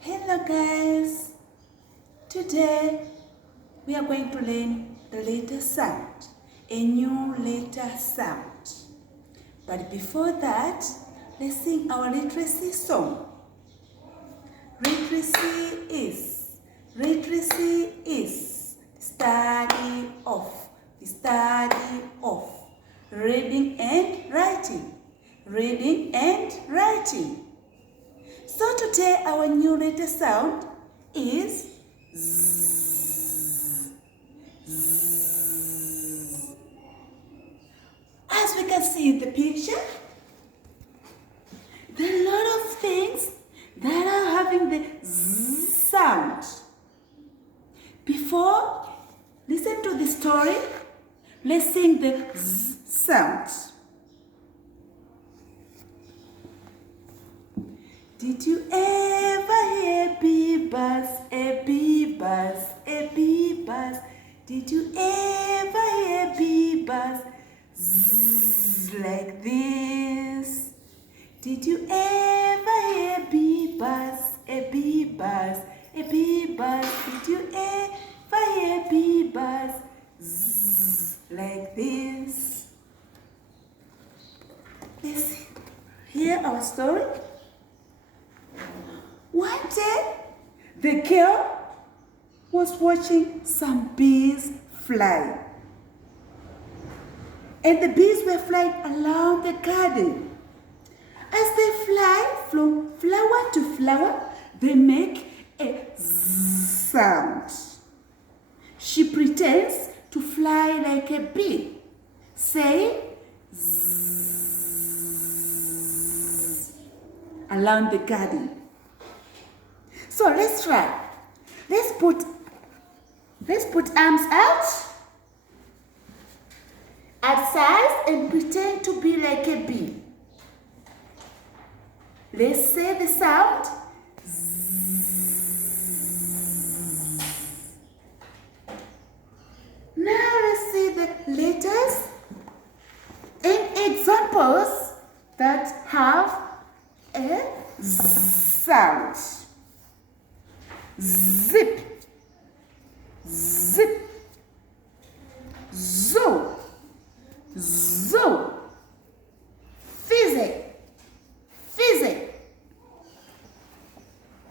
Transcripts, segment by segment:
Hello guys, today we are going to learn the letter sound, a new letter sound. But before that, let's sing our literacy song. Literacy is study of, reading and writing, So today our new letter sound is Z. Z. As we can see in the picture, there are a lot of things that are having the Z sound. Before, listen to the story, let's sing the Z sound. Did you ever hear bee buzz, a bee buzz, a bee buzz? Did you ever hear bee buzz? Zzz, like this. Did you ever hear bee buzz, a bee buzz, a bee buzz? Did you ever hear bee buzz? Zzz, like this. Let's hear our story. One day, the girl was watching some bees fly. And the bees were flying around the garden. As they fly from flower to flower, they make a zzz sound. She pretends to fly like a bee, saying zzz around the garden. So let's try. Let's put arms out at size and pretend to be like a bee. Let's say the sound. Zzz. Now let's see the letters and examples that have a Z sound. Zip, zip, zoo, zoo, fizzy, fizzy,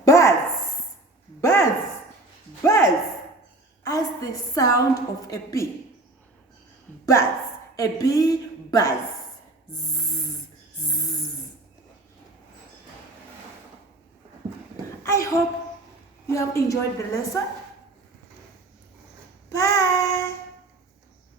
buzz, buzz, buzz, as the sound of a bee. Buzz, a bee buzz. Zzz, zzz. I hope you have enjoyed the lesson.